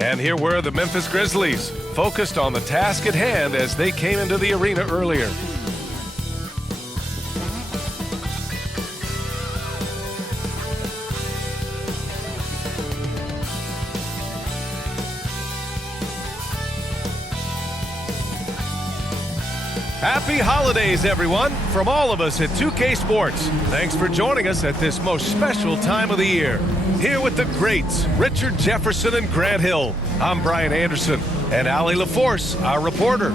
And here were the Memphis Grizzlies, focused on the task at hand as they came into the arena earlier. Happy holidays, everyone, from all of us at 2K Sports. Thanks for joining us at this most special time of the year. Here with the greats, Richard Jefferson and Grant Hill. I'm Brian Anderson, and Allie LaForce, our reporter.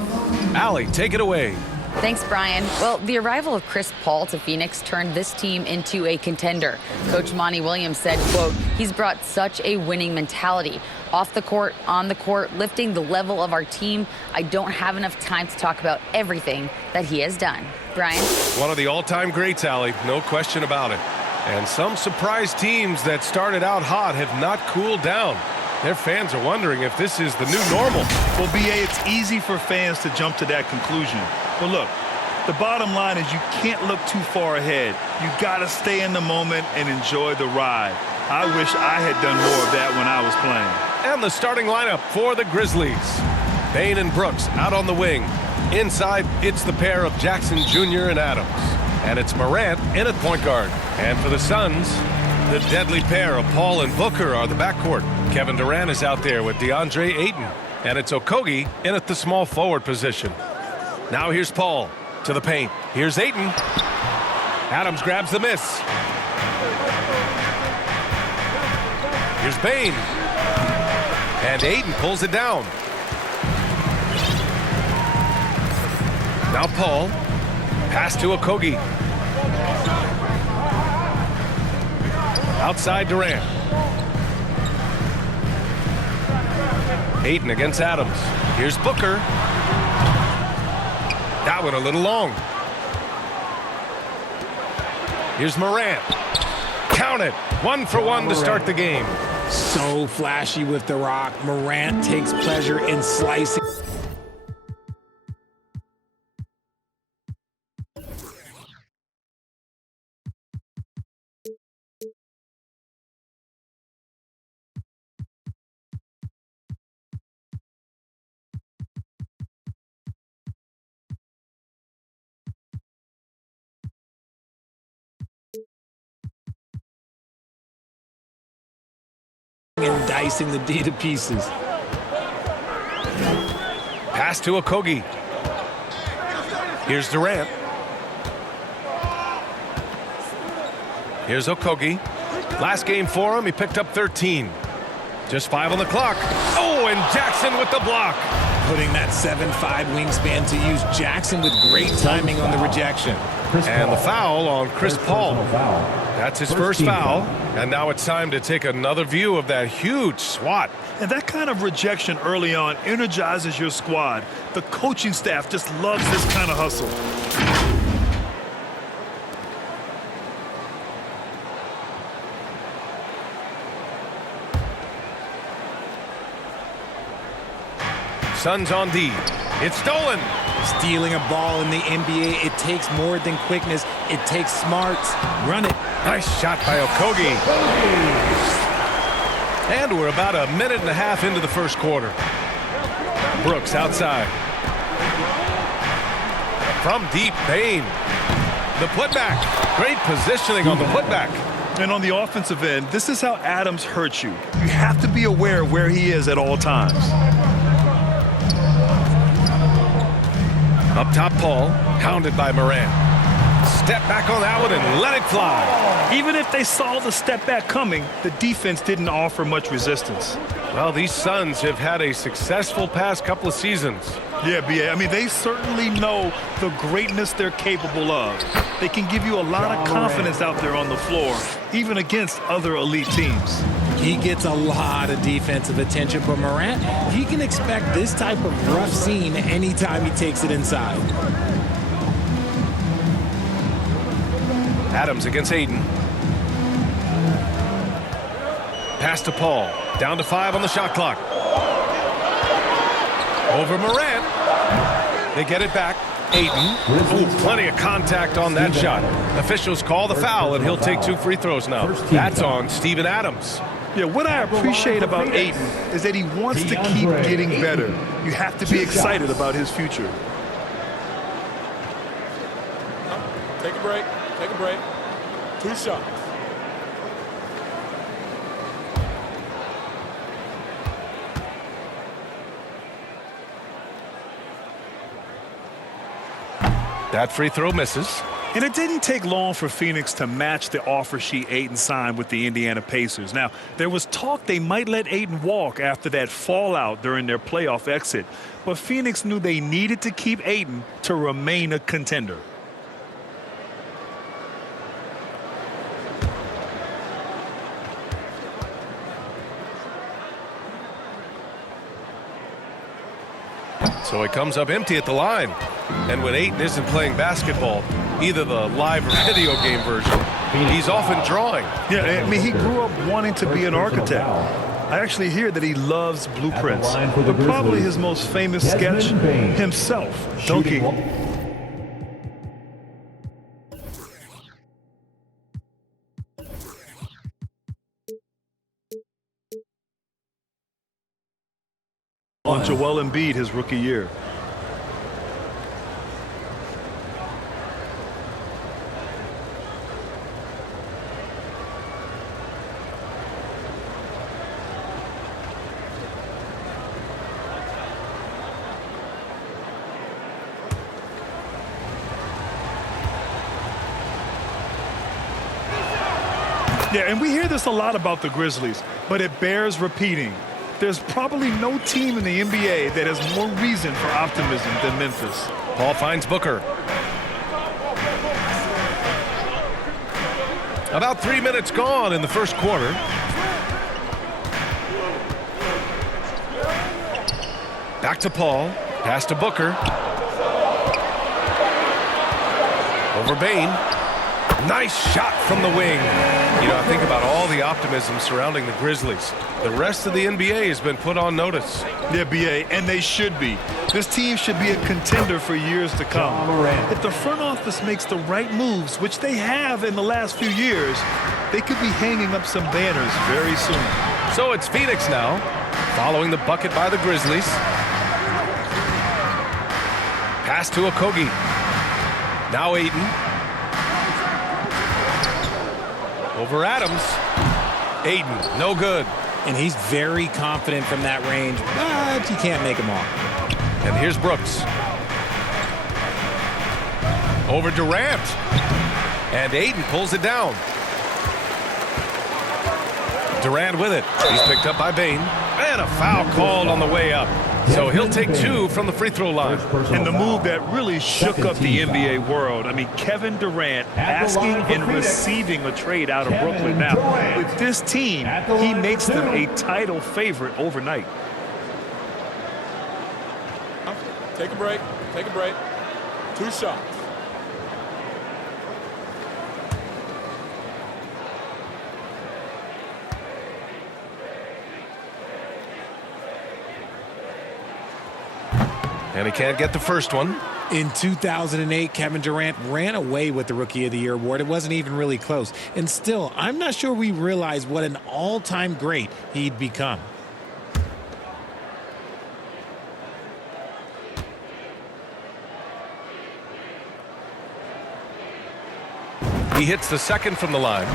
Allie, take it away. Thanks, Brian. Well, the arrival of Chris Paul to Phoenix turned this team into a contender. Coach Monty Williams said, quote, he's brought such a winning mentality. Off the court, on the court, lifting the level of our team. I don't have enough time to talk about everything that he has done. Brian? One of the all-time greats, Allie, no question about it. And some surprise teams that started out hot have not cooled down. Their fans are wondering if this is the new normal. Well, B.A., it's easy for fans to jump to that conclusion. But look, the bottom line is you can't look too far ahead. You got to stay in the moment and enjoy the ride. I wish I had done more of that when I was playing. And the starting lineup for the Grizzlies. Bain and Brooks out on the wing. Inside, it's the pair of Jackson Jr. and Adams. And it's Morant in at point guard. And for the Suns, the deadly pair of Paul and Booker are the backcourt. Kevin Durant is out there with DeAndre Ayton. And it's Okogie in at the small forward position. Now here's Paul to the paint. Here's Ayton. Adams grabs the miss. Here's Bain. And Ayton pulls it down. Now Paul. Pass to Okogie. Outside Durant. Ayton against Adams. Here's Booker. That one a little long. Here's Morant. Count it. 1 for 1 to start the game. So flashy with the rock. Morant takes pleasure in slicing. And dicing the D to pieces. Pass to Okogie. Here's Durant. Here's Okogie. Last game for him, he picked up 13. Just 5 on the clock. Oh, and Jackson with the block. Putting that 7'5" wingspan to use. Jackson with great timing on the rejection. And the foul on Chris Paul. That's his first foul. And now it's time to take another view of that huge swat. And that kind of rejection early on energizes your squad. The coaching staff just loves this kind of hustle. Suns on D. It's stolen. Stealing a ball in the NBA, it takes more than quickness. It takes smarts. Run it. Nice shot by Okogie. And we're about a minute and a half into the first quarter. Brooks outside. From deep, Bain. The putback. Great positioning on the putback. And on the offensive end, this is how Adams hurts you. You have to be aware of where he is at all times. Up top, Paul, hounded by Morant. Step back on that one and let it fly. Even if they saw the step back coming, the defense didn't offer much resistance. Well, these Suns have had a successful past couple of seasons. Yeah, B.A., I mean, they certainly know the greatness they're capable of. They can give you a lot of confidence out there on the floor, even against other elite teams. He gets a lot of defensive attention, but Morant, he can expect this type of rough scene anytime he takes it inside. Adams against Ayton. Pass to Paul. Down to 5 on the shot clock. Over Morant. They get it back. Ayton. Ooh, plenty of contact on that shot. Officials call the foul, and he'll take 2 free throws now. That's on Steven Adams. Yeah, what I appreciate about Ayton is that he wants to keep getting better. You have to be excited about his future. Take a break. Take a break. 2 shots. That free throw misses. And it didn't take long for Phoenix to match the offer sheet Ayton signed with the Indiana Pacers. Now, there was talk they might let Ayton walk after that fallout during their playoff exit. But Phoenix knew they needed to keep Ayton to remain a contender. So he comes up empty at the line. And when Ayton isn't playing basketball, either the live or video game version, he's often drawing. Yeah, I mean, he grew up wanting to be an architect. I actually hear that he loves blueprints. But probably his most famous sketch, himself dunking on Joel Embiid his rookie year. Yeah, and we hear this a lot about the Grizzlies, but it bears repeating. There's probably no team in the NBA that has more reason for optimism than Memphis. Paul finds Booker. About 3 minutes gone in the first quarter. Back to Paul. Pass to Booker. Over Bane. Nice shot from the wing. You know, I think about all the optimism surrounding the Grizzlies. The rest of the NBA has been put on notice. Yeah, BA, and they should be. This team should be a contender for years to come. If the front office makes the right moves, which they have in the last few years, they could be hanging up some banners very soon. So it's Phoenix now, following the bucket by the Grizzlies. Pass to Okogie. Now Ayton. Over Adams. Ayton, no good. And he's very confident from that range, but you can't make him all. And here's Brooks. Over Durant. And Ayton pulls it down. Durant with it. He's picked up by Bane. And a foul called on the way up. So he'll take 2 from the free throw line. And the move that really shook up the NBA world. I mean, Kevin Durant asking and receiving a trade out of Brooklyn. Now, with this team, he makes them a title favorite overnight. Take a break. Take a break. 2 shots. And he can't get the first one. In 2008, Kevin Durant ran away with the Rookie of the Year award. It wasn't even really close. And still, I'm not sure we realize what an all-time great he'd become. He hits the second from the line.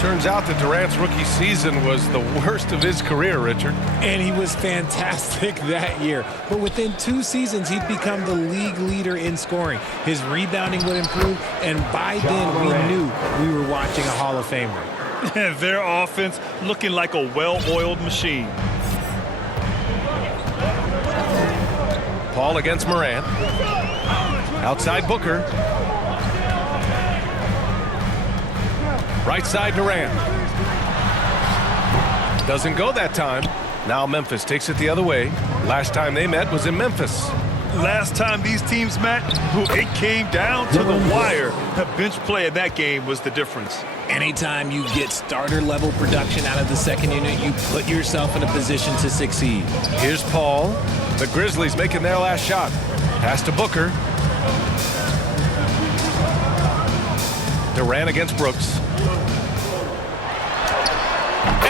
Turns out that Durant's rookie season was the worst of his career, Richard. And he was fantastic that year. But within 2 seasons, he'd become the league leader in scoring. His rebounding would improve, and by then we knew we were watching a Hall of Famer. Their offense looking like a well-oiled machine. Paul against Morant. Outside Booker. Right side Durant. Doesn't go that time. Now Memphis takes it the other way. Last time they met was in Memphis. Last time these teams met, it came down to the wire. The bench play in that game was the difference. Anytime you get starter-level production out of the second unit, you put yourself in a position to succeed. Here's Paul. The Grizzlies making their last shot. Pass to Booker. Durant against Brooks.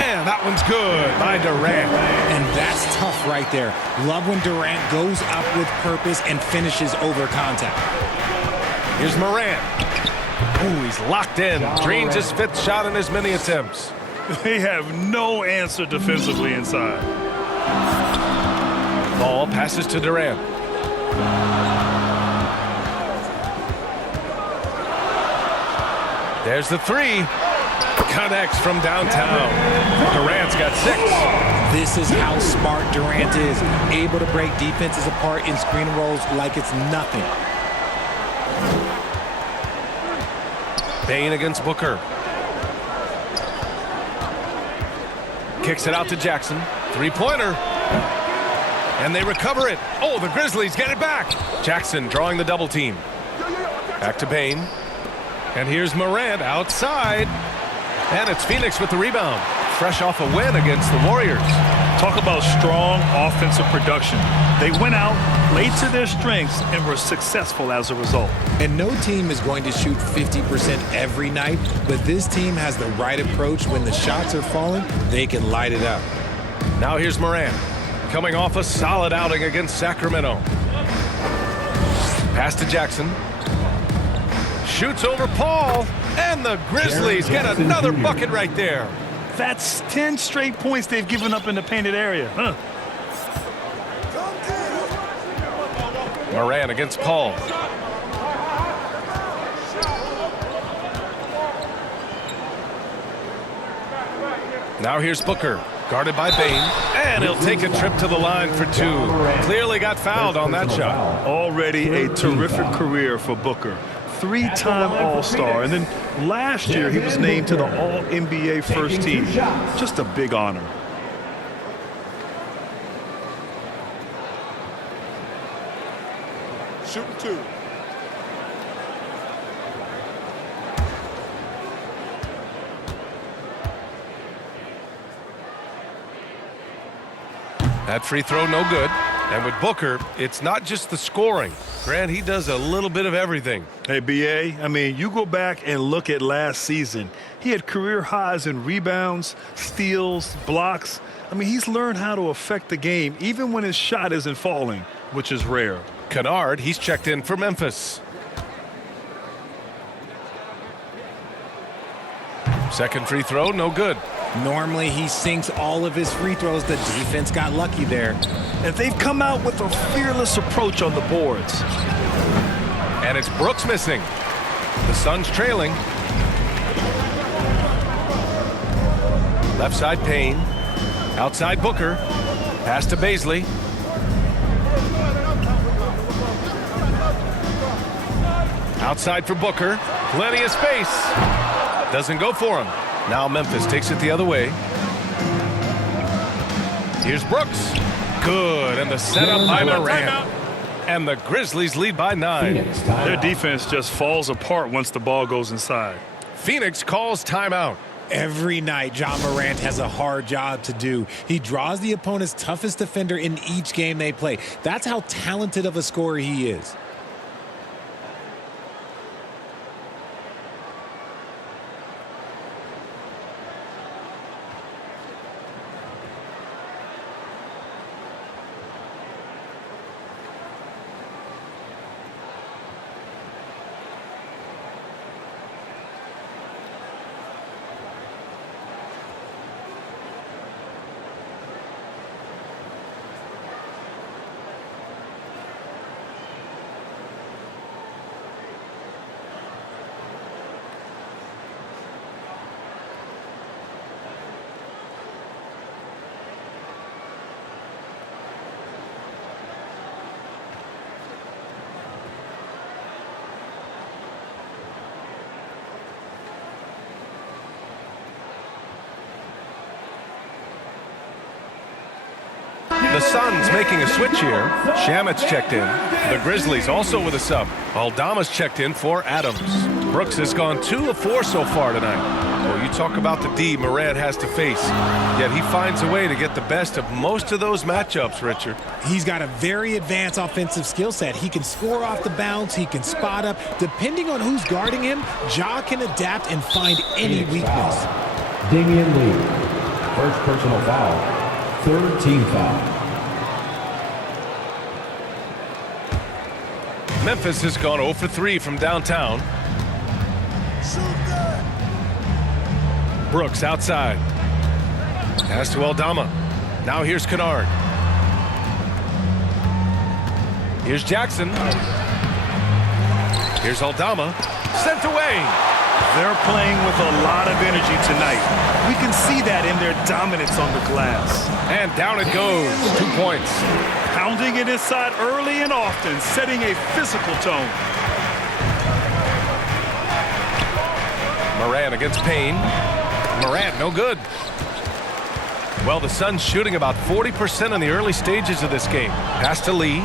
And that one's good by Durant. And that's tough right there. Love when Durant goes up with purpose and finishes over contact. Here's Morant. Ooh, he's locked in. Drains his 5th shot in as many attempts. They have no answer defensively inside. Ball passes to Durant. There's the 3. Connects from downtown. Durant's got 6. This is how smart Durant is. Able to break defenses apart in screen rolls like it's nothing. Bane against Booker. Kicks it out to Jackson. 3-pointer. And they recover it. Oh, the Grizzlies get it back. Jackson drawing the double team. Back to Bane. And here's Morant outside. And it's Phoenix with the rebound. Fresh off a win against the Warriors. Talk about strong offensive production. They went out, played to their strengths, and were successful as a result. And no team is going to shoot 50% every night, but this team has the right approach. When the shots are falling, they can light it up. Now here's Morant, coming off a solid outing against Sacramento. Pass to Jackson. Shoots over Paul, and the Grizzlies get another bucket right there. That's 10 straight points they've given up in the painted area. Morant against Paul. Now here's Booker, guarded by Bane, and he'll take a trip to the line for 2. Clearly got fouled on that shot. Already a terrific career for Booker. 3-time All-Star, and then last year he was named to the All-NBA first team. Just a big honor. Shooting 2. That free throw no good. And with Booker, it's not just the scoring. Grant, he does a little bit of everything. Hey, B.A., I mean, you go back and look at last season. He had career highs in rebounds, steals, blocks. I mean, he's learned how to affect the game, even when his shot isn't falling, which is rare. Kennard, he's checked in for Memphis. Second free throw, no good. Normally, he sinks all of his free throws. The defense got lucky there. And they've come out with a fearless approach on the boards. And it's Brooks missing. The Suns trailing. Left side Payne. Outside Booker. Pass to Baisley. Outside for Booker. Plenty of space. Doesn't go for him. Now Memphis takes it the other way. Here's Brooks. Good, and the setup by Morant. And the Grizzlies lead by 9. Their defense just falls apart once the ball goes inside. Phoenix calls timeout. Every night, Ja Morant has a hard job to do. He draws the opponent's toughest defender in each game they play. That's how talented of a scorer he is. The Suns making a switch here. Shamit's checked in. The Grizzlies also with a sub. Aldama's checked in for Adams. Brooks has gone 2 of 4 so far tonight. Well, you talk about the D Morant has to face. Yet he finds a way to get the best of most of those matchups, Richard. He's got a very advanced offensive skill set. He can score off the bounce. He can spot up. Depending on who's guarding him, Ja can adapt and find any weakness. Damian Lee. First personal foul. Third team foul. Memphis has gone 0 for 3 from downtown. Brooks outside. Pass to Aldama. Now here's Kennard. Here's Jackson. Here's Aldama. Sent away. They're playing with a lot of energy tonight. We can see that in their dominance on the glass. And down it goes. 2 points. Pounding it inside early and often, setting a physical tone. Morant against Payne. Morant, no good. Well, the Suns shooting about 40% in the early stages of this game. Pass to Lee.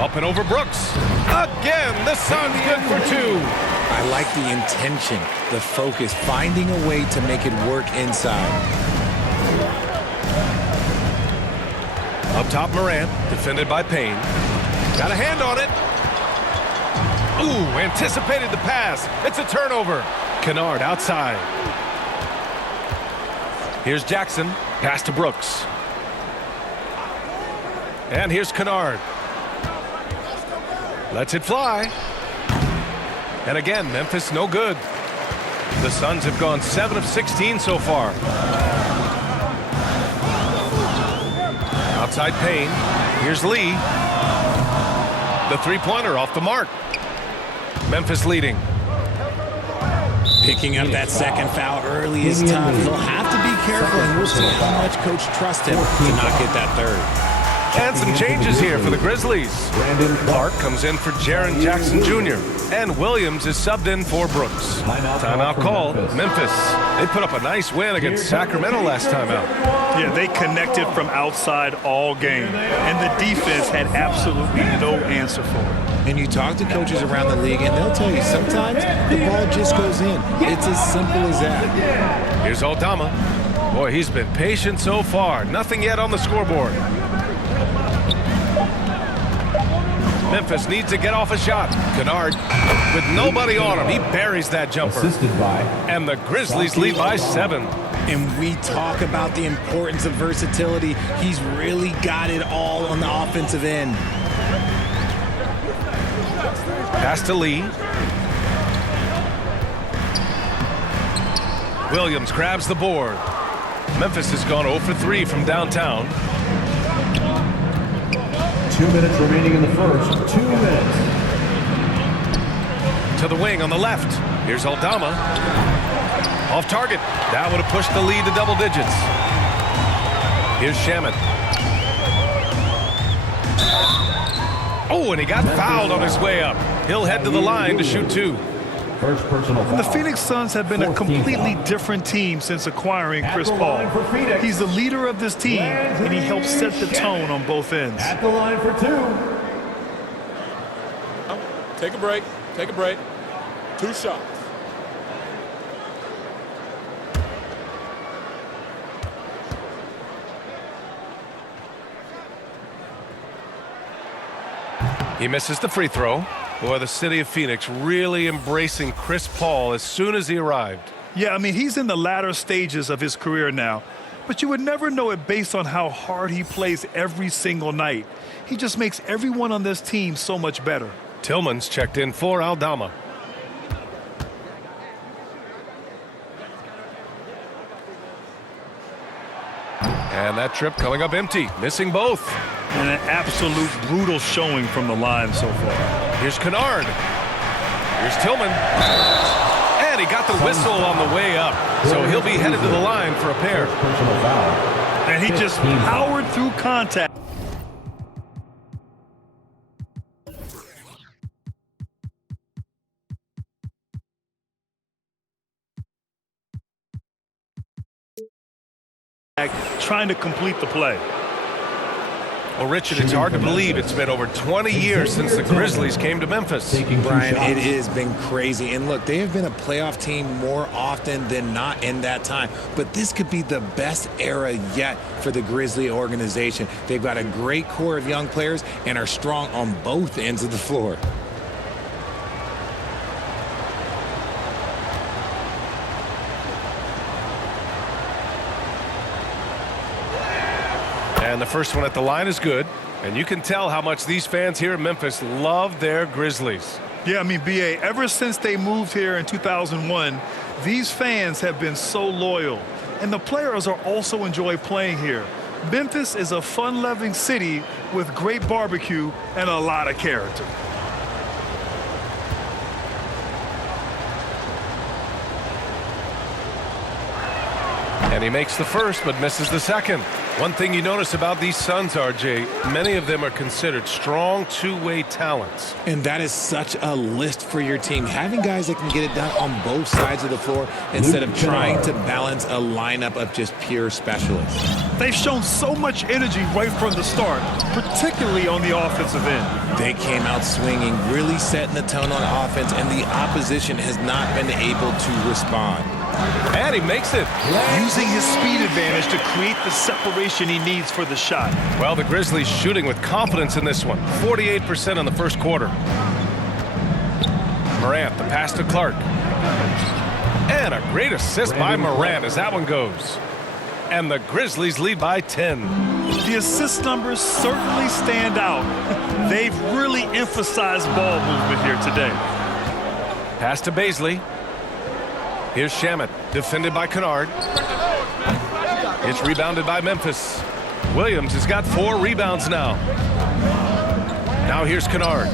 Up and over Brooks. Again, the Suns good for 2. I like the intention, the focus, finding a way to make it work inside. Up top, Morant, defended by Payne. Got a hand on it. Ooh, anticipated the pass. It's a turnover. Kennard outside. Here's Jackson. Pass to Brooks. And here's Kennard. Lets it fly. And again, Memphis no good. The Suns have gone 7 of 16 so far. Outside Payne. Here's Lee. The three-pointer off the mark. Memphis leading. Picking up that second foul early is tough. He'll have to be careful, and we'll see how much coach trusts him to not get that third. And some changes here for the Grizzlies. Clark comes in for Jaren Jackson Jr. And Williams is subbed in for Brooks. Timeout call, Memphis. They put up a nice win against Sacramento last time out. Yeah, they connected from outside all game. And the defense had absolutely no answer for it. And you talk to coaches around the league, and they'll tell you sometimes the ball just goes in. It's as simple as that. Here's Aldama. Boy, he's been patient so far. Nothing yet on the scoreboard. Memphis needs to get off a shot. Kennard, with nobody on him, he buries that jumper. Assisted by. And the Grizzlies lead by 7. And we talk about the importance of versatility. He's really got it all on the offensive end. Pass to Lee. Williams grabs the board. Memphis has gone 0 for 3 from downtown. 2 minutes remaining in the first. 2 minutes. To the wing on the left. Here's Aldama. Off target. That would have pushed the lead to double digits. Here's Shamet. Oh, and he got fouled on his way up. He'll head to the line to shoot 2. First personal foul. The Phoenix Suns have been a completely different team since acquiring Chris Paul. He's the leader of this team, and he helps set the tone on both ends. At the line for 2. Take a break. Take a break. 2 shots. He misses the free throw. Boy, the city of Phoenix really embracing Chris Paul as soon as he arrived. Yeah, I mean, he's in the latter stages of his career now, but you would never know it based on how hard he plays every single night. He just makes everyone on this team so much better. Tillman's checked in for Aldama. And that trip coming up empty, missing both. And an absolute brutal showing from the line so far. Here's Kennard. Here's Tillman. And he got the whistle on the way up. So he'll be headed to the line for a pair. Personal foul. And he just powered through contact. Trying to complete the play. Well, Richard, it's hard to believe it's been over 20 years since the Grizzlies came to Memphis. Brian, it has been crazy. And look, they have been a playoff team more often than not in that time. But this could be the best era yet for the Grizzly organization. They've got a great core of young players and are strong on both ends of the floor. first one at the line is good. And you can tell how much these fans here in Memphis love their Grizzlies. Yeah, I mean, B.A., ever since they moved here in 2001, these fans have been so loyal. And the players are also enjoy playing here. Memphis is a fun-loving city with great barbecue and a lot of character. And he makes the first but misses the second. One thing you notice about these Suns, RJ, many of them are considered strong two-way talents. And that is such a list for your team. Having guys that can get it done on both sides of the floor instead of trying to balance a lineup of just pure specialists. They've shown so much energy right from the start, particularly on the offensive end. They came out swinging, really setting the tone on offense, and the opposition has not been able to respond. And he makes it. Using his speed advantage to create the separation he needs for the shot. Well, the Grizzlies shooting with confidence in this one. 48% in the first quarter. Morant, the pass to Clark. And a great assist by Morant as that one goes. And the Grizzlies lead by 10. The assist numbers certainly stand out. They've really emphasized ball movement here today. Pass to Baisley. Here's Shamet, defended by Kennard. It's rebounded by Memphis. Williams has got 4 rebounds now. Now here's Kennard.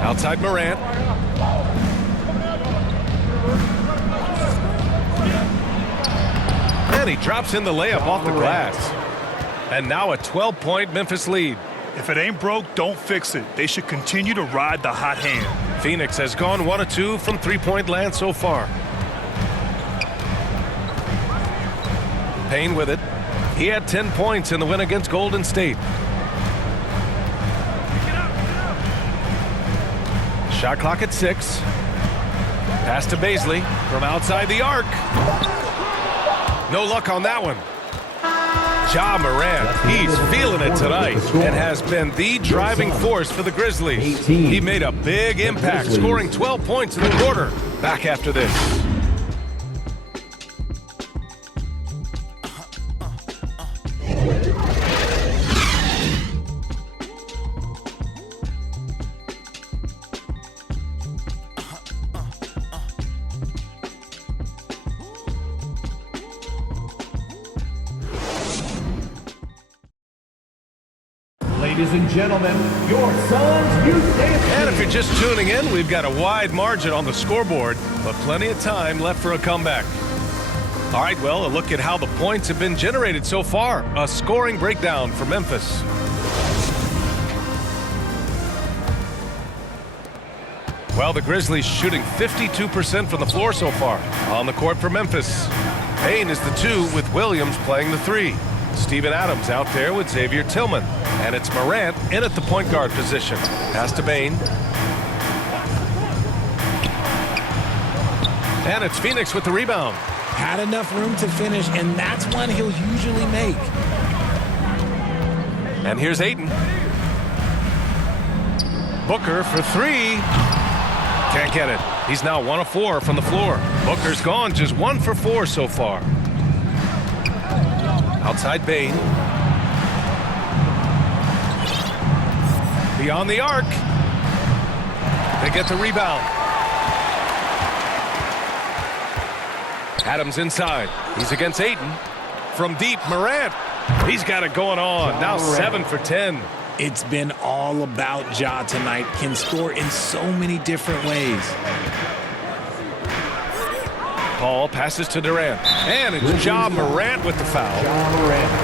Outside Morant. And he drops in the layup off the glass. And now a 12-point Memphis lead. If it ain't broke, don't fix it. They should continue to ride the hot hand. Phoenix has gone 1 of 2 from three-point land so far. Payne with it. He had 10 points in the win against Golden State. Shot clock at 6. Pass to Baisley from outside the arc. No luck on that one. Ja Morant, he's feeling it tonight and has been the driving force for the Grizzlies. He made a big impact, scoring 12 points in the quarter. Back after this. Ladies and gentlemen, your Suns Youth Dance. And if you're just tuning in, we've got a wide margin on the scoreboard, but plenty of time left for a comeback. All right, well, a look at how the points have been generated so far. A scoring breakdown for Memphis. Well, the Grizzlies shooting 52% from the floor so far. On the court for Memphis. Payne is the 2 with Williams playing the 3. Steven Adams out there with Xavier Tillman. And it's Morant in at the point guard position. Pass to Payne. And it's Phoenix with the rebound. Had enough room to finish, and that's one he'll usually make. And here's Ayton. Booker for 3. Can't get it. He's now 1 of 4 from the floor. Booker's gone just 1 for 4 so far. Outside Payne. Beyond the arc. They get the rebound. Adams inside. He's against Ayton. From deep, Morant. He's got it going on. Now 7 for 10. It's been all about Ja tonight. Can score in so many different ways. Paul passes to Durant. And it's Ja Morant with the foul.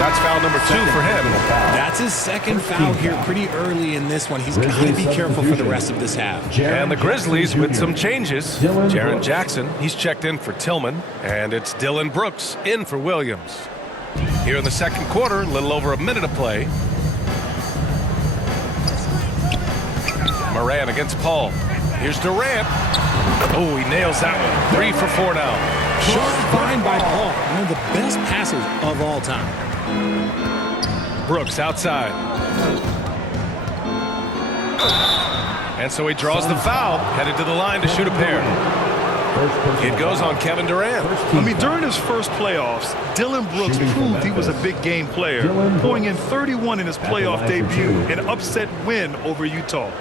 That's foul number 2 for him. That's his second foul here pretty early in this one. He's got to be careful for the rest of this half. And the Grizzlies with some changes. Jaren Jackson, he's checked in for Tillman. And it's Dylan Brooks in for Williams. Here in the second quarter, a little over a minute of play. Morant against Paul. Here's Durant. Oh, he nails that one. 3 for 4 now. Sharp find by Paul. One of the best passers of all time. Brooks outside. And so he draws the foul, headed to the line to shoot a pair. It goes on Kevin Durant. I mean, during his first playoffs, Dillon Brooks proved he was a big game player, pouring in 31 in his playoff debut, an upset win over Utah.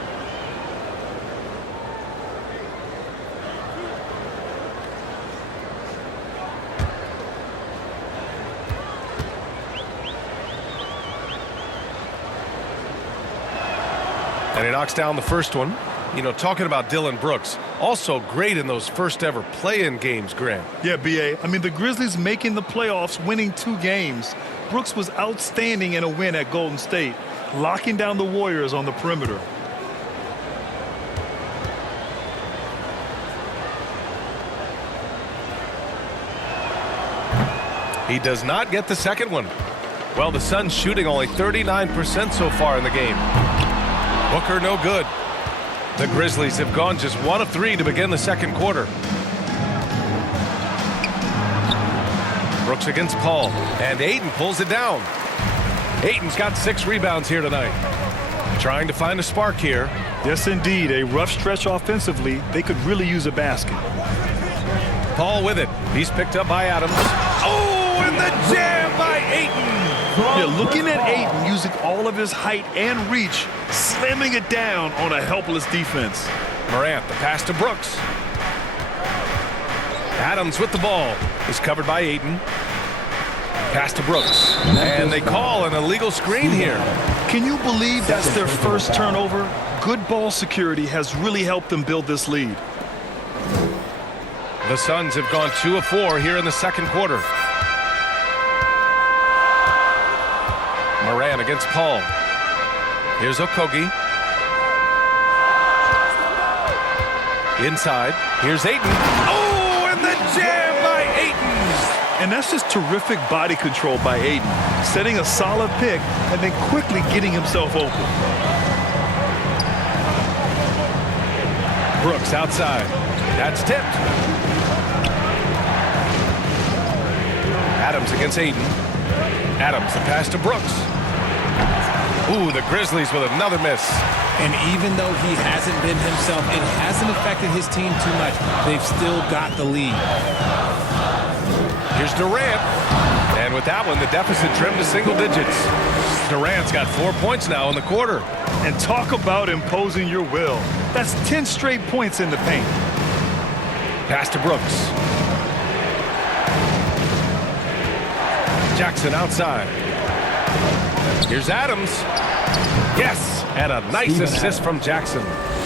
And he knocks down the first one. You know, talking about Dillon Brooks, also great in those first ever play-in games, Grant. Yeah, B.A. I mean, the Grizzlies making the playoffs, winning 2 games. Brooks was outstanding in a win at Golden State, locking down the Warriors on the perimeter. He does not get the second one. Well, the Suns shooting only 39% so far in the game. Booker no good. The Grizzlies have gone just 1 of 3 to begin the second quarter. Brooks against Paul, and Ayton pulls it down. Ayton's got 6 rebounds here tonight. Trying to find a spark here. Yes, indeed. A rough stretch offensively. They could really use a basket. Paul with it. He's picked up by Adams. Oh, and the jam by Ayton. Yeah, looking at Ayton using all of his height and reach, slamming it down on a helpless defense. Morant, the pass to Brooks. Adams with the ball. Is covered by Ayton. Pass to Brooks. And they call an illegal screen here. Can you believe that's their first turnover? Good ball security has really helped them build this lead. The Suns have gone 2 of 4 here in the second quarter. Morant against Paul. Here's Okogie. Inside. Here's Ayton. Oh, and the jam by Ayton. And that's just terrific body control by Ayton, setting a solid pick and then quickly getting himself open. Brooks outside. That's tipped. Adams against Ayton. Adams, the pass to Brooks. Ooh, the Grizzlies with another miss. And even though he hasn't been himself, it hasn't affected his team too much. They've still got the lead. Here's Durant. And with that one, the deficit trimmed to single digits. Durant's got 4 points now in the quarter. And talk about imposing your will. That's 10 straight points in the paint. Pass to Brooks. Jackson outside. Here's Adams. Yes, and a nice assist from Jackson.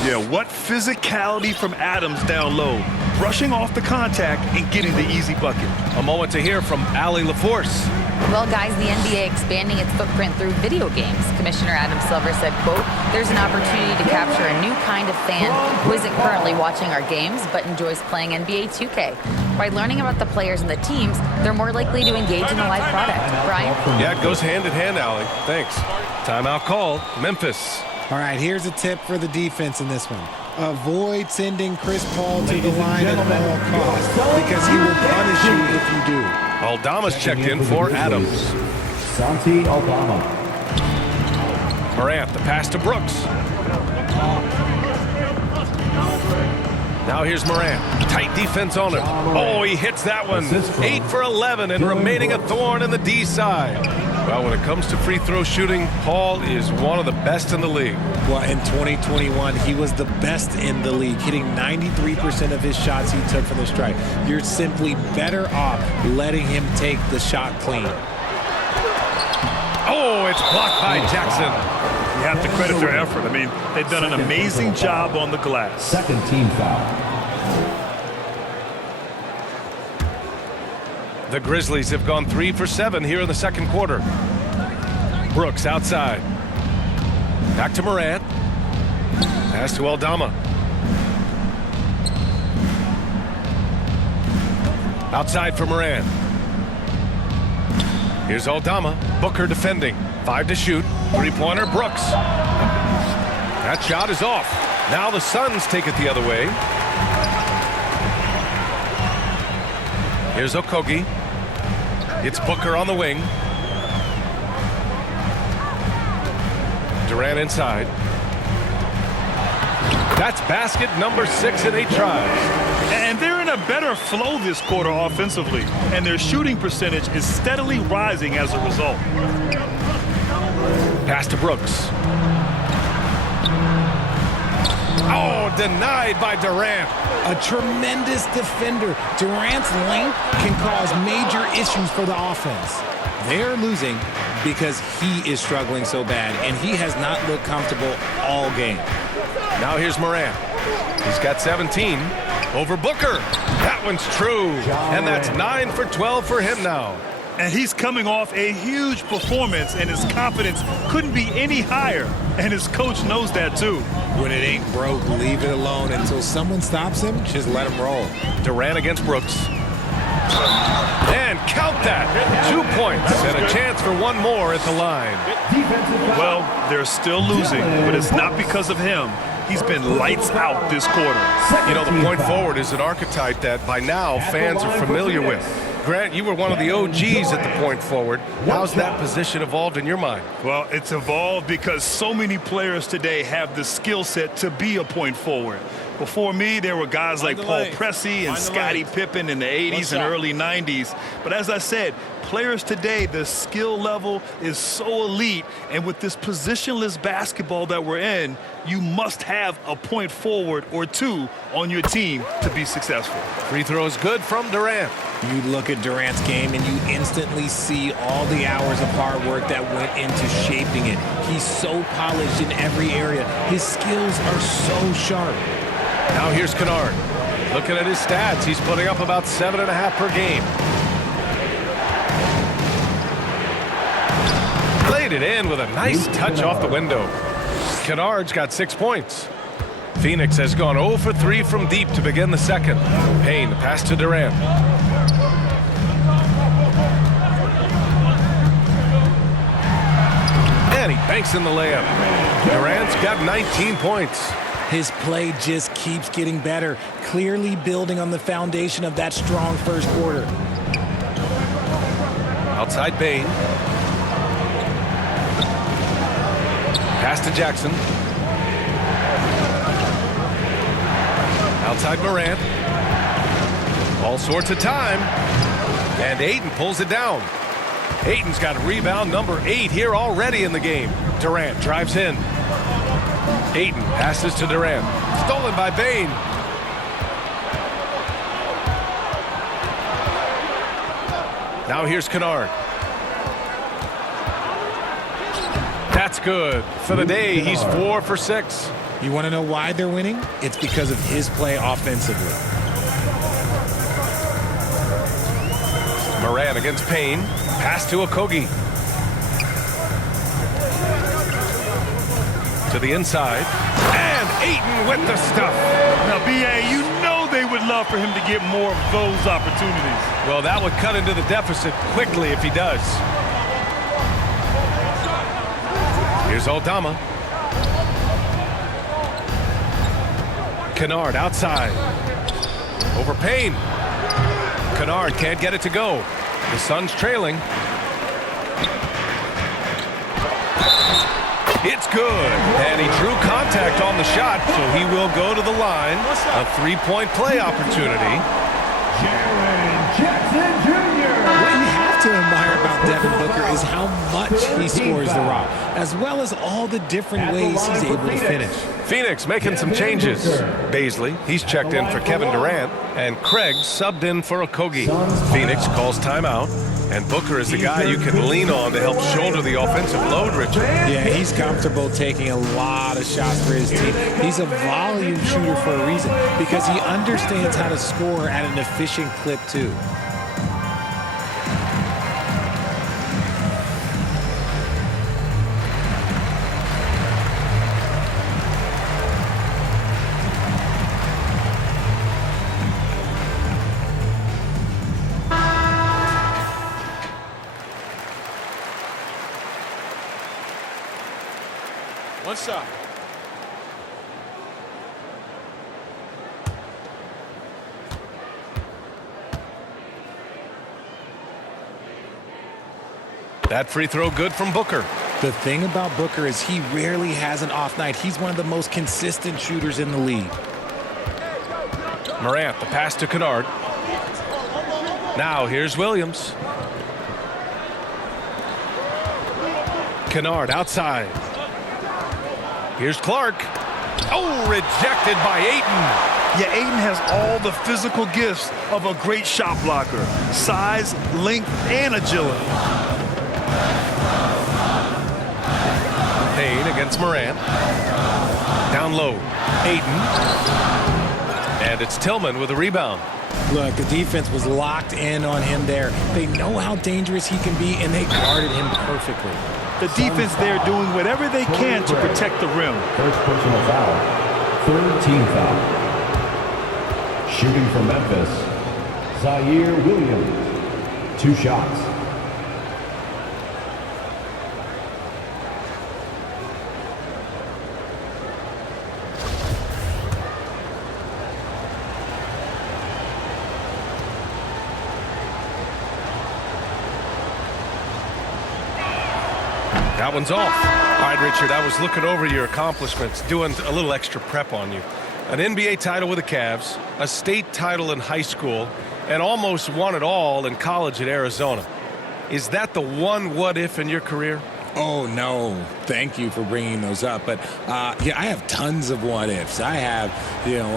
Yeah, what physicality from Adams down low. Brushing off the contact and getting the easy bucket. A moment to hear from Allie LaForce. Well, guys, the NBA expanding its footprint through video games. Commissioner Adam Silver said, quote, "There's an opportunity to capture a new kind of fan who isn't currently watching our games but enjoys playing NBA 2K. By learning about the players and the teams, they're more likely to engage in the live product." Brian? Yeah, it goes hand in hand, Allie. Thanks. Timeout called. Memphis. All right, here's a tip for the defense in this one. Avoid sending Chris Paul to the line at all costs because he will punish you if you do. Aldama's checked in for Adams. Santi Aldama. Morant, the pass to Brooks. Now here's Morant. Tight defense on him. Oh, he hits that one. 8 for 11 and remaining a thorn in the D side. Well, when it comes to free throw shooting, Paul is one of the best in the league. Well, in 2021, he was the best in the league, hitting 93% of his shots he took from the stripe. You're simply better off letting him take the shot clean. Oh, it's blocked by Jackson. You have to credit their effort. I mean, they've done an amazing job on the glass. Second team foul. The Grizzlies have gone 3 for 7 here in the second quarter. Brooks outside. Back to Morant. Pass to Aldama. Outside for Morant. Here's Aldama. Booker defending. 5 to shoot. Three-pointer, Brooks. That shot is off. Now the Suns take it the other way. Here's Okogie. It's Booker on the wing. Durant inside. That's basket number 6 in 8 tries. And they're in a better flow this quarter offensively, and their shooting percentage is steadily rising as a result. Pass to Brooks. Oh, denied by Durant. A tremendous defender. Durant's length can cause major issues for the offense. They're losing because he is struggling so bad, and he has not looked comfortable all game. Now here's Morant. He's got 17 over Booker. That one's true. And that's 9 for 12 for him now. And he's coming off a huge performance, and his confidence couldn't be any higher. And his coach knows that, too. When it ain't broke, leave it alone. Until someone stops him, just let him roll. Durant against Brooks. And count that. 2 points and a chance for one more at the line. Well, they're still losing, but it's not because of him. He's been lights out this quarter. You know, the point forward is an archetype that by now fans are familiar with. Grant, you were one of the OGs at the point forward. How's that position evolved in your mind? Well, it's evolved because so many players today have the skill set to be a point forward. Before me, there were guys like Paul Pressey and Scottie Pippen in the 80s and early 90s. But as I said, players today, the skill level is so elite. And with this positionless basketball that we're in, you must have a point forward or two on your team to be successful. Free throw is good from Durant. You look at Durant's game and you instantly see all the hours of hard work that went into shaping it. He's so polished in every area. His skills are so sharp. Now here's Kennard. Looking at his stats, he's putting up about 7.5 per game. Played it in with a nice touch off the window. Kennard's got 6 points. Phoenix has gone 0 for 3 from deep to begin the second. Payne, the pass to Durant. And he banks in the layup. Durant's got 19 points. His play just keeps getting better, clearly building on the foundation of that strong first quarter. Outside Bane. Pass to Jackson. Outside Morant. All sorts of time. And Ayton pulls it down. Ayton's got rebound number 8 here already in the game. Durant drives in. Ayton passes to Durant. Stolen by Bane. Now here's Kennard. That's good. For the day, he's 4 for 6. You want to know why they're winning? It's because of his play offensively. Morant against Payne. Pass to Okogie. To the inside. And Ayton with the stuff. Now, B.A., you know they would love for him to get more of those opportunities. Well, that would cut into the deficit quickly if he does. Here's Aldama. Kennard outside. Over Payne. Kennard can't get it to go. The Suns trailing. It's good. And he drew contact on the shot, so he will go to the line. A 3-point play opportunity. What you have to admire about Devin Booker is how much he scores the rock, as well as all the different ways he's able to finish. Phoenix making some changes. Baisley, he's checked in for Kevin Durant, and Craig subbed in for Okogie. Phoenix calls timeout, and Booker is the guy you can lean on to help shoulder the offensive load, Richard. Yeah, he's comfortable taking a lot of shots for his team. He's a volume shooter for a reason, because he understands how to score at an efficient clip, too. One shot. That free throw good from Booker. The thing about Booker is he rarely has an off night. He's one of the most consistent shooters in the league. Morant, the pass to Kennard. Now here's Williams. Kennard outside. Here's Clark. Oh, rejected by Ayton. Yeah, Ayton has all the physical gifts of a great shot blocker. Size, length, and agility. Payne against Morant. Down low. Ayton. And it's Tillman with a rebound. Look, the defense was locked in on him there. They know how dangerous he can be, and they guarded him perfectly. The defense there doing whatever they can to protect the rim. First personal foul. Third team foul. Shooting for Memphis, Zaire Williams. 2 shots. That one's off. All right, Richard, I was looking over your accomplishments, doing a little extra prep on you. An NBA title with the Cavs, a state title in high school, and almost won it all in college at Arizona. Is that the one what-if in your career? Oh, no. Thank you for bringing those up. But, yeah, I have tons of what-ifs. I have,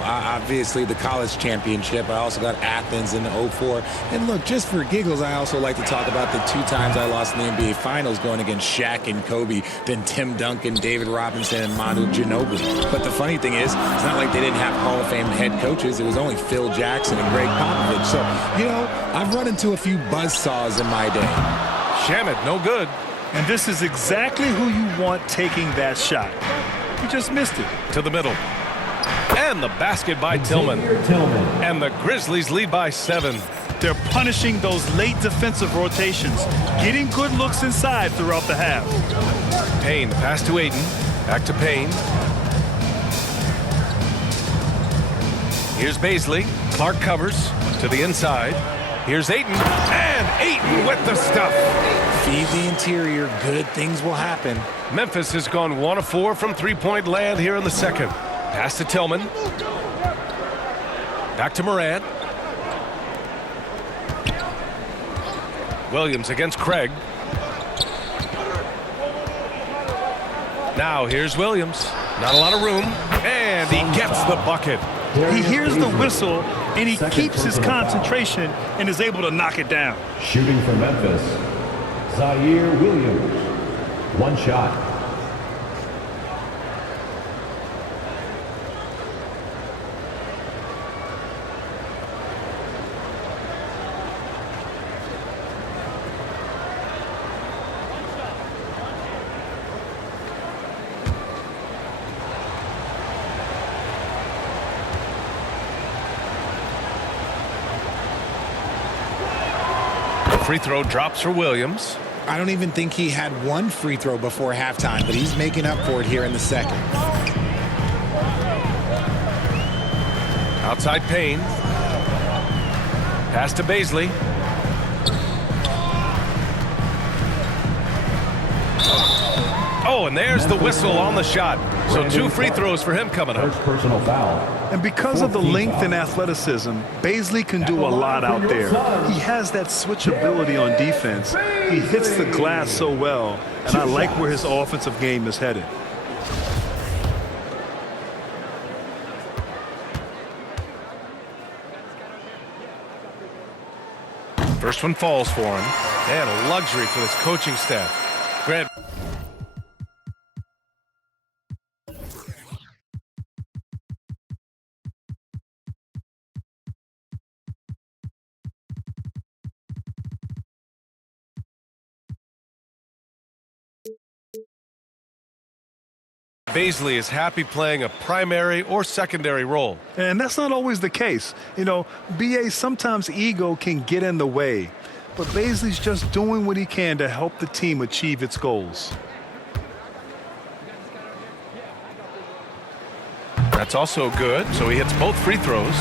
obviously the college championship. I also got Athens in '04. And, look, just for giggles, I also like to talk about the 2 times I lost in the NBA Finals going against Shaq and Kobe, then Tim Duncan, David Robinson, and Manu Ginobili. But the funny thing is, it's not like they didn't have Hall of Fame head coaches. It was only Phil Jackson and Greg Popovich. So, I've run into a few buzzsaws in my day. Shamet, no good. And this is exactly who you want taking that shot. He just missed it. To the middle. And the basket by Tillman. And the Grizzlies lead by 7. They're punishing those late defensive rotations, getting good looks inside throughout the half. Payne, the pass to Ayton. Back to Payne. Here's Baisley. Clark covers to the inside. Here's Ayton. And Ayton with the stuff. Feed the interior, good things will happen. Memphis has gone 1 of 4 from three-point land here in the second. Pass to Tillman. Back to Morant. Williams against Craig. Now here's Williams. Not a lot of room. And he gets the bucket. He hears the whistle, and he keeps his concentration and is able to knock it down. Shooting for Memphis, Zaire Williams. 1 shot. Free throw drops for Williams. I don't even think he had 1 free throw before halftime, but he's making up for it here in the second. Outside Payne. Pass to Baisley. Oh, and there's the whistle on the shot. So 2 free throws for him coming up. First personal foul. And because of the length and athleticism, Baisley can do a lot out there. He has that switchability on defense. He hits the glass so well, and I like where his offensive game is headed. First one falls for him. And a luxury for this coaching staff. Grant. Baisley is happy playing a primary or secondary role. And that's not always the case. BA, sometimes ego can get in the way. But Baisley's just doing what he can to help the team achieve its goals. That's also good, so he hits both free throws.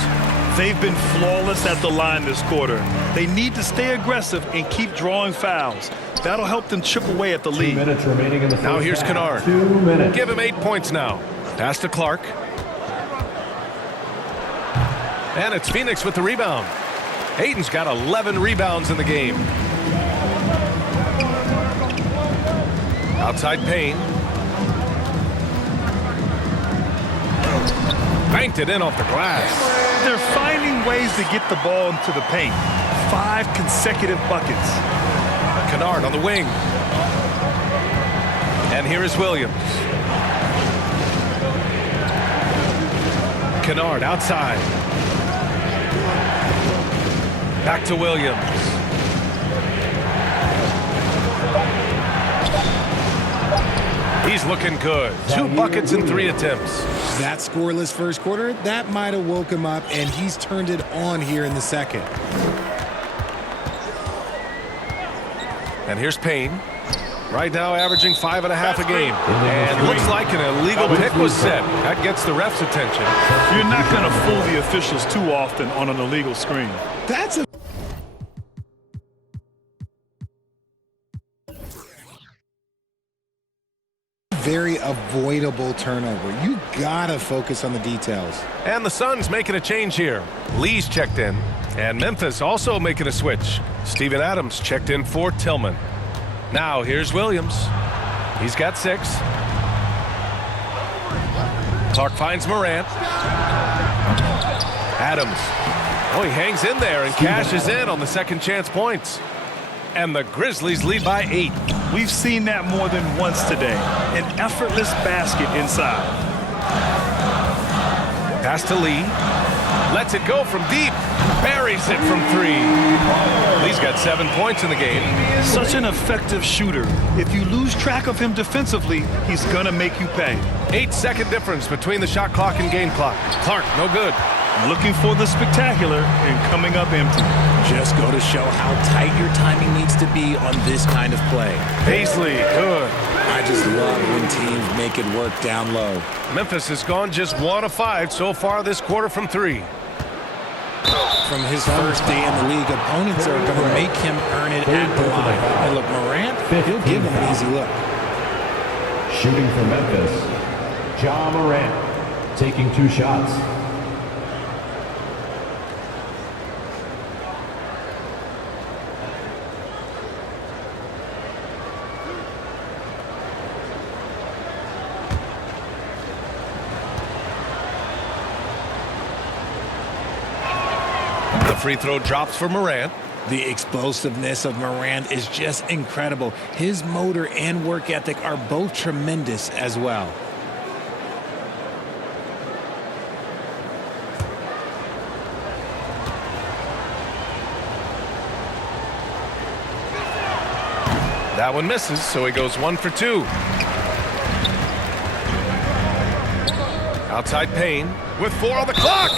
They've been flawless at the line this quarter. They need to stay aggressive and keep drawing fouls. That'll help them chip away at the lead. 2 minutes remaining in the first Now here's half. Kennard. 2 minutes. Give him 8 points now. Pass to Clark. And it's Phoenix with the rebound. Hayden's got 11 rebounds in the game. Outside Payne. Banked it in off the glass. They're finding ways to get the ball into the paint. 5 consecutive buckets. Kennard on the wing. And here is Williams. Kennard outside. Back to Williams. He's looking good. 2 buckets in 3 attempts. That scoreless first quarter, that might have woke him up, and he's turned it on here in the second. And here's Payne. Right now averaging 5.5 a game. And looks like an illegal pick was set. That gets the ref's attention. You're not going to fool the officials too often on an illegal screen. That's a very avoidable turnover. You gotta focus on the details. And the Suns making a change here. Lee's checked in. And Memphis also making a switch. Steven Adams checked in for Tillman. Now here's Williams. He's got 6. Clark finds Morant. Adams. Oh, he hangs in there and cashes in on the second chance points. And the Grizzlies lead by 8. We've seen that more than once today. An effortless basket inside. Pass to Lee. Lets it go from deep. Buries it from 3. Lee's got 7 points in the game. Such an effective shooter. If you lose track of him defensively, he's going to make you pay. 8-second difference between the shot clock and game clock. Clark, no good. Looking for the spectacular and coming up empty. Just go to show how tight your timing needs to be on this kind of play. Paisley, good. I just love when teams make it work down low. Memphis has gone just 1 of 5 so far this quarter from 3. From his first day in the league, opponents are going to make him earn it at the line. And look, Morant, he'll give him an easy look. Shooting for Memphis, Ja Morant, taking 2 shots. Free throw drops for Morant. The explosiveness of Morant is just incredible. His motor and work ethic are both tremendous as well. That one misses, so he goes 1 for 2. Outside Payne with 4 on the clock.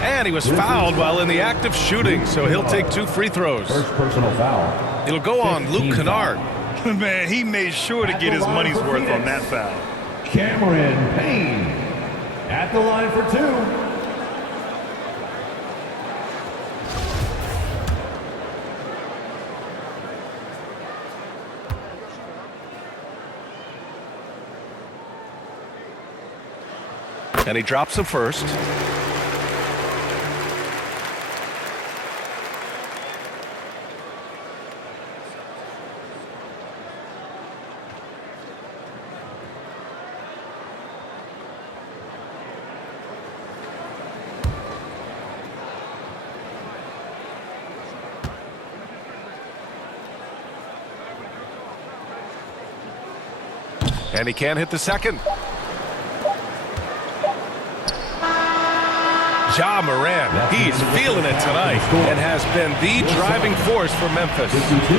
And he was fouled while in the act of shooting, so he'll take 2 free throws. First personal foul. It'll go on Luke Kennard. Man, he made sure to get his money's worth on that foul. Cameron Payne at the line for 2. And he drops the first. And he can't hit the second. Ja Morant, he's feeling it tonight and has been the driving force for Memphis.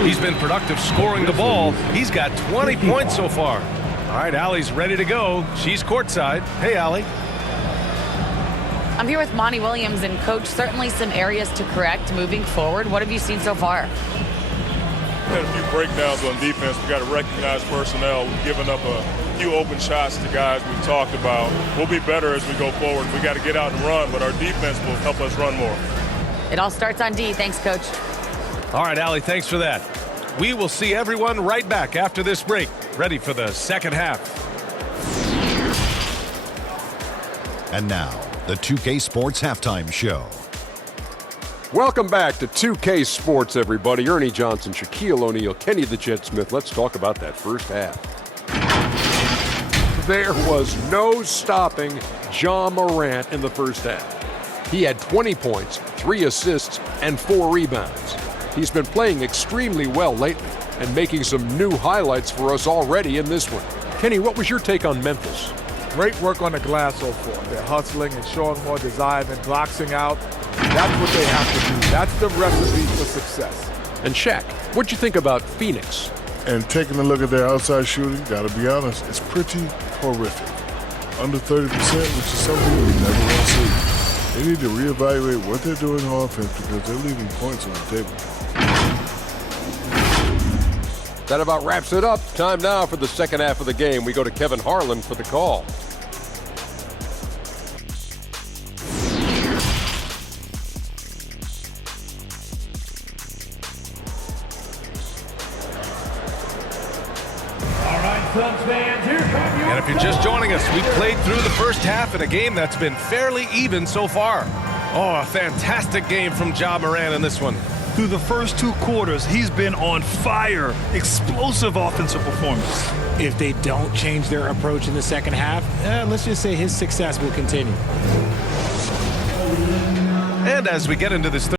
He's been productive scoring the ball. He's got 20 points so far. All right, Allie's ready to go. She's courtside. Hey, Allie. I'm here with Monty Williams, and Coach, certainly some areas to correct moving forward. What have you seen so far? Had a few breakdowns on defense. We got to recognize personnel. We've given up a few open shots to guys we've talked about. We'll be better as we go forward. We got to get out and run, but our defense will help us run more. It all starts on D. Thanks, Coach. All right, Allie, thanks for that. We will see everyone right back after this break, ready for the second half. And now, the 2K Sports Halftime Show. Welcome back to 2K Sports, everybody. Ernie Johnson, Shaquille O'Neal, Kenny the Jet Smith. Let's talk about that first half. There was no stopping Ja Morant in the first half. He had 20 points, 3 assists, and 4 rebounds. He's been playing extremely well lately and making some new highlights for us already in this one. Kenny, what was your take on Memphis? Great work on the glass so far. They're hustling and showing more desire than boxing out. That's what they have to do. That's the recipe for success. And Shaq, what'd you think about Phoenix? And taking a look at their outside shooting, gotta be honest, it's pretty horrific. Under 30%, which is something we never want to see. They need to reevaluate what they're doing on offense because they're leaving points on the table. That about wraps it up. Time now for the second half of the game. We go to Kevin Harlan for the call. Suns fans, here come your And if you're just joining us, we played through the first half in a game that's been fairly even so far. Oh, a fantastic game from Ja Morant in this one. Through the first 2 quarters, he's been on fire. Explosive offensive performance. If they don't change their approach in the second half, let's just say his success will continue. And as we get into this